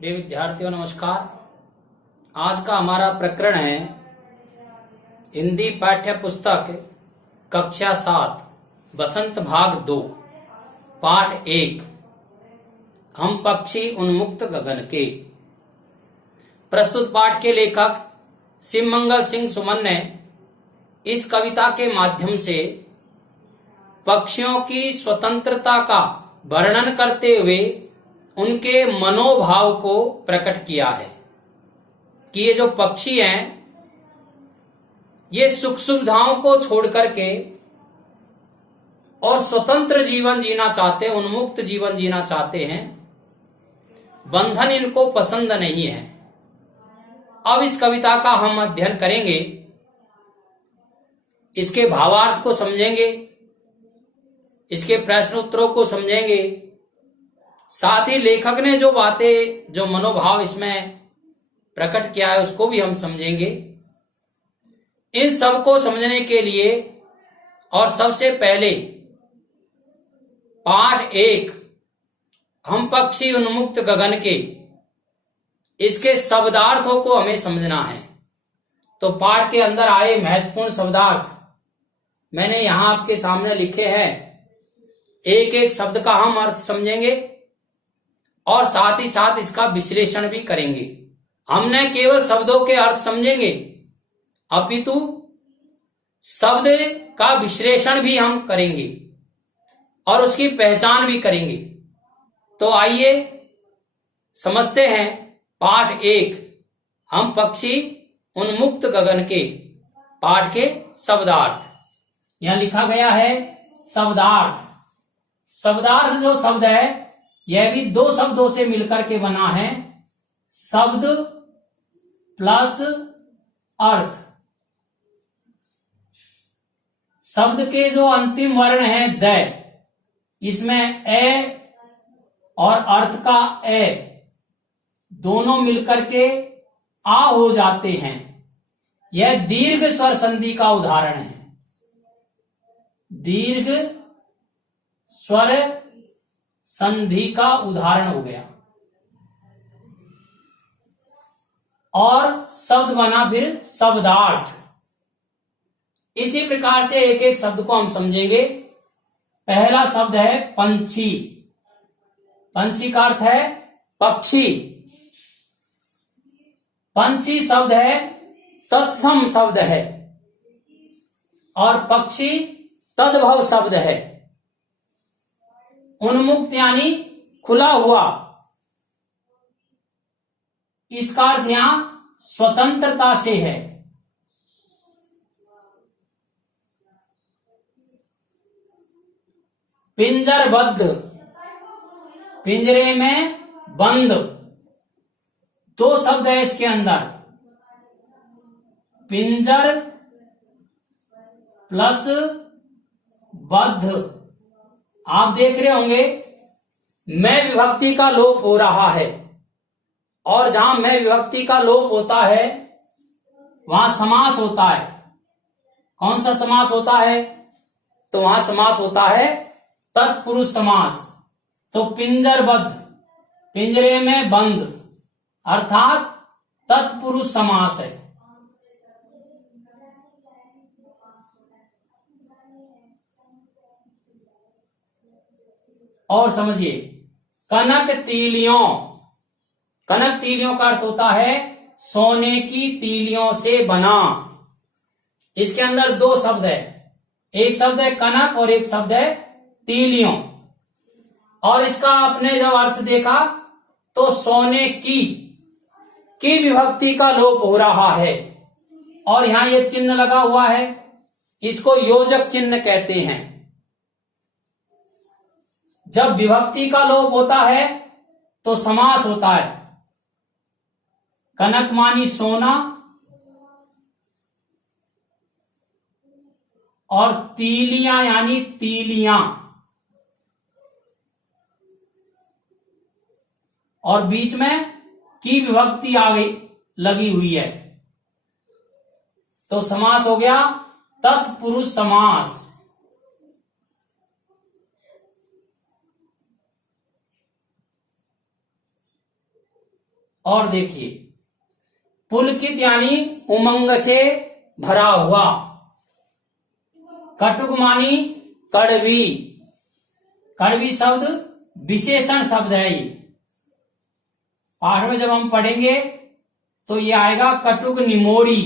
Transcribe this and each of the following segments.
प्रिय विद्यार्थियों नमस्कार। आज का हमारा प्रकरण है हिंदी पाठ्य पुस्तक कक्षा 7 बसंत भाग 2 पाठ 1 हम पक्षी उन्मुक्त गगन के। प्रस्तुत पाठ के लेखक शिवमंगल सिंह सुमन ने इस कविता के माध्यम से पक्षियों की स्वतंत्रता का वर्णन करते हुए उनके मनोभाव को प्रकट किया है कि ये जो पक्षी हैं ये सुख सुविधाओं को छोड़ करके और स्वतंत्र जीवन जीना चाहते हैं, उन्मुक्त जीवन जीना चाहते हैं। बंधन इनको पसंद नहीं है। अब इस कविता का हम अध्ययन करेंगे, इसके भावार्थ को समझेंगे, इसके प्रश्न उत्तरों को समझेंगे, साथ ही लेखक ने जो बातें, जो मनोभाव इसमें प्रकट किया है उसको भी हम समझेंगे। इन सब को समझने के लिए और सबसे पहले पाठ 1 हम पक्षी उन्मुक्त गगन के, इसके शब्दार्थों को हमें समझना है। तो पाठ के अंदर आए महत्वपूर्ण शब्दार्थ मैंने यहां आपके सामने लिखे हैं। एक एक शब्द का हम अर्थ समझेंगे और साथ ही साथ इसका विश्लेषण भी करेंगे। हम न केवल शब्दों के अर्थ समझेंगे अपितु शब्द का विश्लेषण भी हम करेंगे और उसकी पहचान भी करेंगे। तो आइए समझते हैं पाठ 1 हम पक्षी उन्मुक्त गगन के पाठ के शब्दार्थ। यहां लिखा गया है शब्दार्थ। शब्दार्थ जो शब्द है यह भी दो शब्दों से मिलकर के बना है, शब्द प्लस अर्थ। शब्द के जो अंतिम वर्ण है द, इसमें ए और अर्थ का ए दोनों मिलकर के आ हो जाते हैं। यह दीर्घ स्वर संधि का उदाहरण है। दीर्घ स्वर संधि का उदाहरण हो गया और शब्द बना फिर शब्दार्थ। इसी प्रकार से एक एक शब्द को हम समझेंगे। पहला शब्द है पंछी। पंछी का अर्थ है पक्षी। पंछी शब्द है तत्सम शब्द है और पक्षी तद्भव शब्द है। उन्मुक्त यानी खुला हुआ, इसका अर्थ यहां स्वतंत्रता से है। पिंजरबद्ध, पिंजरे में बंद। दो शब्द है इसके अंदर, पिंजर प्लस बद्ध। आप देख रहे होंगे मैं विभक्ति का लोप हो रहा है और जहां मैं विभक्ति का लोप होता है वहां समास होता है। कौन सा समास होता है? तो वहां समास होता है तत्पुरुष समास। तो पिंजरबद्ध, पिंजरे में बंद, अर्थात तत्पुरुष समास है। और समझिए कनक तीलियों। कनक तीलियों का अर्थ होता है सोने की तीलियों से बना। इसके अंदर दो शब्द है, एक शब्द है कनक और एक शब्द है तीलियों। और इसका आपने जब अर्थ देखा तो सोने की विभक्ति का लोप हो रहा है और यहां ये चिन्ह लगा हुआ है, इसको योजक चिन्ह कहते हैं। जब विभक्ति का लोप होता है तो समास होता है। कनक मानी सोना और तीलियां यानी तीलियां, और बीच में की विभक्ति आ गई लगी हुई है तो समास हो गया तत्पुरुष समास। और देखिए, पुलकित यानी उमंग से भरा हुआ, कटुक मानी कड़वी, कड़वी शब्द विशेषण शब्द है। ये पाठ में जब हम पढ़ेंगे तो ये आएगा कटुक निमोड़ी।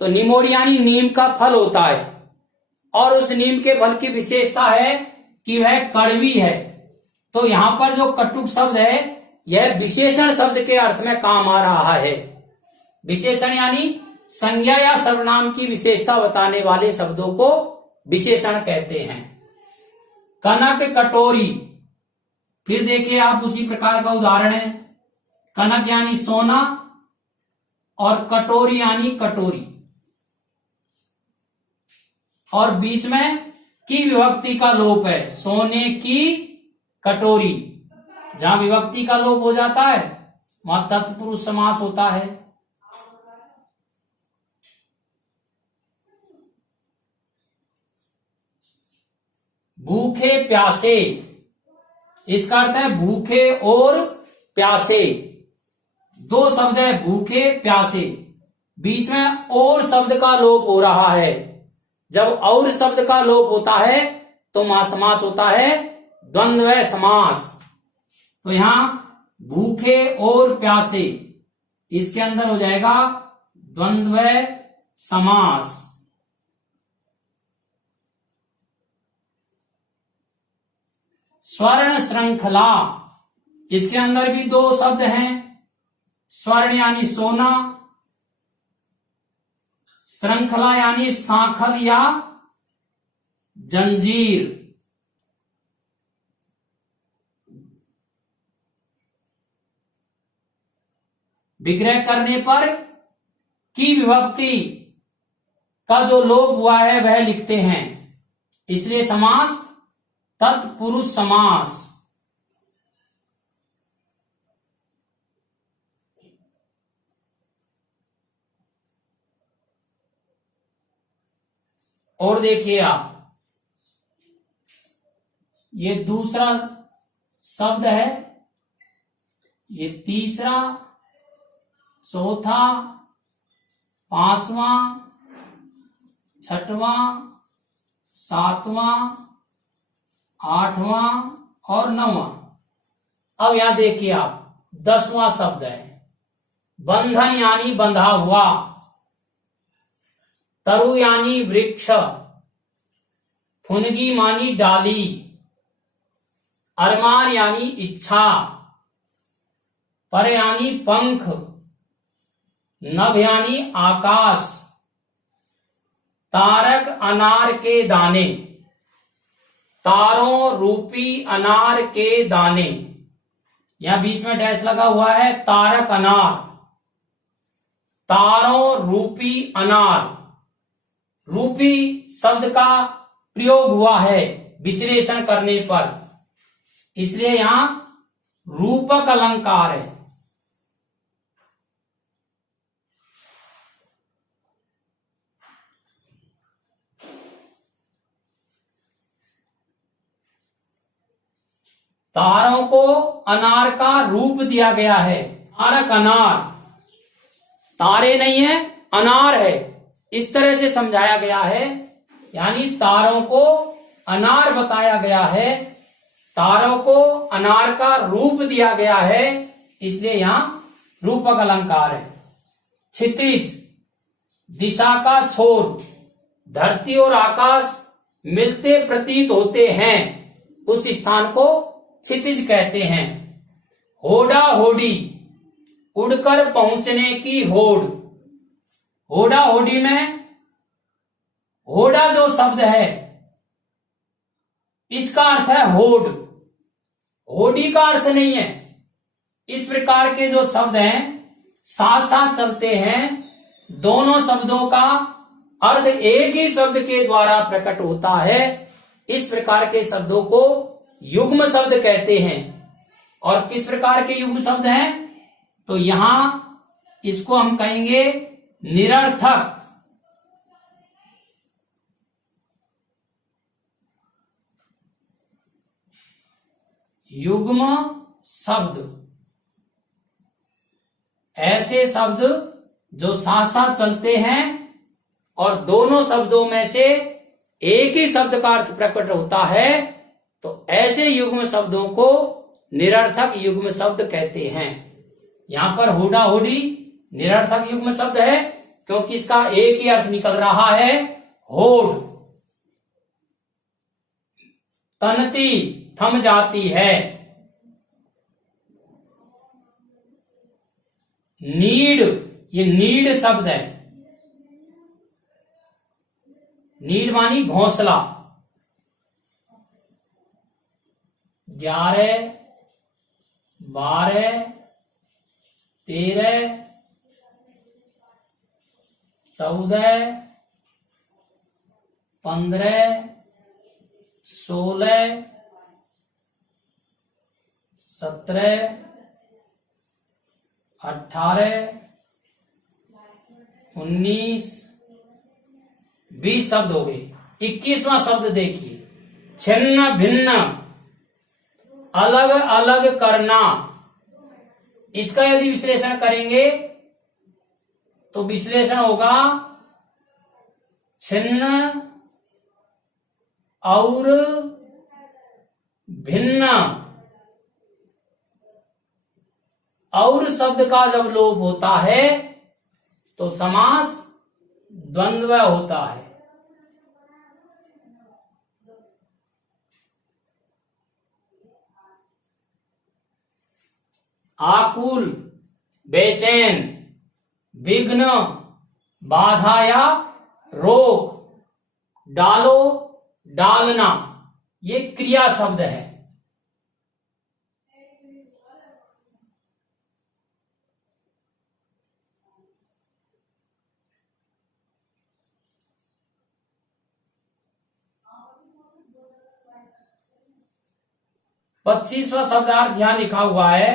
तो निमोड़ी यानी नीम का फल होता है, और उस नीम के फल की विशेषता है कि वह कड़वी है। तो यहां पर जो कटुक शब्द है यह विशेषण शब्द के अर्थ में काम आ रहा है। विशेषण यानी संज्ञा या सर्वनाम की विशेषता बताने वाले शब्दों को विशेषण कहते हैं। कनक कटोरी, फिर देखिए आप उसी प्रकार का उदाहरण है। कनक यानी सोना और कटोरी यानी कटोरी, और बीच में की विभक्ति का लोप है, सोने की कटोरी। जहां विभक्ति का लोप हो जाता है वहां तत्पुरुष समास होता है। भूखे प्यासे, इसका अर्थ है भूखे और प्यासे। दो शब्द है, भूखे प्यासे, बीच में और शब्द का लोप हो रहा है। जब और शब्द का लोप होता है तो वहां समास होता है द्वंद्व समास। तो यहां भूखे और प्यासे, इसके अंदर हो जाएगा द्वंद्व समास। स्वर्ण श्रृंखला, इसके अंदर भी दो शब्द हैं। स्वर्ण यानी सोना, श्रृंखला यानी सांखल या जंजीर। विग्रह करने पर की विभक्ति का जो लोप हुआ है वह लिखते हैं, इसलिए समास तत्पुरुष समास। और देखिए आप, ये दूसरा शब्द है, ये तीसरा, चौथा, पांचवा, छठवां, सातवां, आठवां और नौवां। अब यहां देखिए आप, 10वां शब्द है बंधन यानी बंधा हुआ, तरु यानी वृक्ष, फुनगी मानी डाली, अरमान यानी इच्छा, पर यानी पंख, नभ यानी आकाश, तारक अनार के दाने, तारों रूपी अनार के दाने। यहां बीच में डैश लगा हुआ है, तारक अनार, तारों रूपी अनार। रूपी शब्द का प्रयोग हुआ है विश्लेषण करने पर, इसलिए यहां रूपक अलंकार है। तारों को अनार का रूप दिया गया है। तारक अनार, तारे नहीं है, अनार है, इस तरह से समझाया गया है। यानी तारों को अनार बताया गया है, तारों को अनार का रूप दिया गया है, इसलिए यहां रूपक अलंकार है। क्षितिज, दिशा का छोर, धरती और आकाश मिलते प्रतीत होते हैं, उस स्थान को क्षितिज कहते हैं। होड़ा होड़ी, उड़कर पहुंचने की होड़। होड़ा होड़ी में होड़ा जो शब्द है इसका अर्थ है होड़, होड़ी का अर्थ नहीं है। इस प्रकार के जो शब्द हैं साथ साथ चलते हैं, दोनों शब्दों का अर्थ एक ही शब्द के द्वारा प्रकट होता है। इस प्रकार के शब्दों को युग्म शब्द कहते हैं। और किस प्रकार के युग्म शब्द हैं, तो यहां इसको हम कहेंगे निरर्थक। युग्म शब्द, ऐसे शब्द जो साथ साथ चलते हैं और दोनों शब्दों में से एक ही शब्द का अर्थ प्रकट होता है, तो ऐसे युग्म शब्दों को निरर्थक युग्म शब्द कहते हैं। यहां पर हुडा हुडी निरर्थक युग्म शब्द है, क्योंकि इसका एक ही अर्थ निकल रहा है होड़। तनती थम जाती है। नीड, ये नीड शब्द है। नीड मानी घोंसला। 11, 12, 13, 14, 15, 16, 17, 18, 19, 20 शब्द हो गए। 21वां शब्द देखिए, छिन्न भिन्न, अलग अलग करना। इसका यदि विश्लेषण करेंगे तो विश्लेषण होगा छिन्न और भिन्न। और शब्द का जब लोप होता है तो समास द्वंद्व होता है। आकुल, बेचैन, विघ्न, बाधा या रोक, डालो, डालना, ये क्रिया शब्द है। पच्चीसवां शब्दार्थ यहां लिखा हुआ है,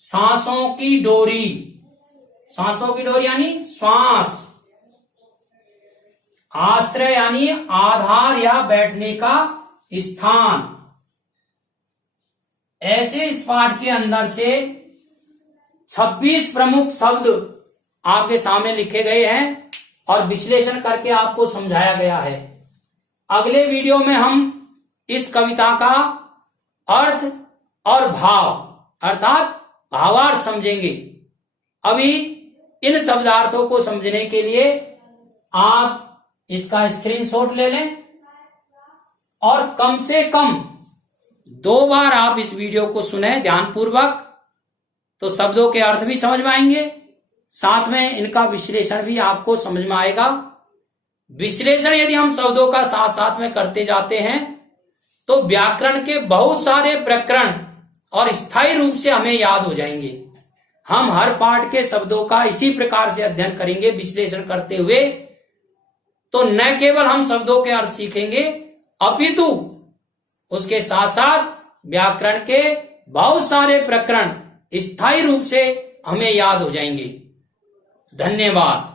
सांसों की डोरी। सांसों की डोरी यानी श्वास। आश्रय यानी आधार या बैठने का स्थान। ऐसे इस पाठ के अंदर से 26 प्रमुख शब्द आपके सामने लिखे गए हैं और विश्लेषण करके आपको समझाया गया है। अगले वीडियो में हम इस कविता का अर्थ और भाव अर्थात भावार्थ समझेंगे। अभी इन शब्दार्थों को समझने के लिए आप इसका स्क्रीनशॉट ले लें और कम से कम 2 बार आप इस वीडियो को सुने ध्यानपूर्वक, तो शब्दों के अर्थ भी समझ में आएंगे, साथ में इनका विश्लेषण भी आपको समझ में आएगा। विश्लेषण यदि हम शब्दों का साथ साथ में करते जाते हैं तो व्याकरण के बहुत सारे प्रकरण और स्थायी रूप से हमें याद हो जाएंगे। हम हर पाठ के शब्दों का इसी प्रकार से अध्ययन करेंगे विश्लेषण करते हुए, तो न केवल हम शब्दों के अर्थ सीखेंगे अपितु उसके साथ साथ व्याकरण के बहुत सारे प्रकरण स्थायी रूप से हमें याद हो जाएंगे। धन्यवाद।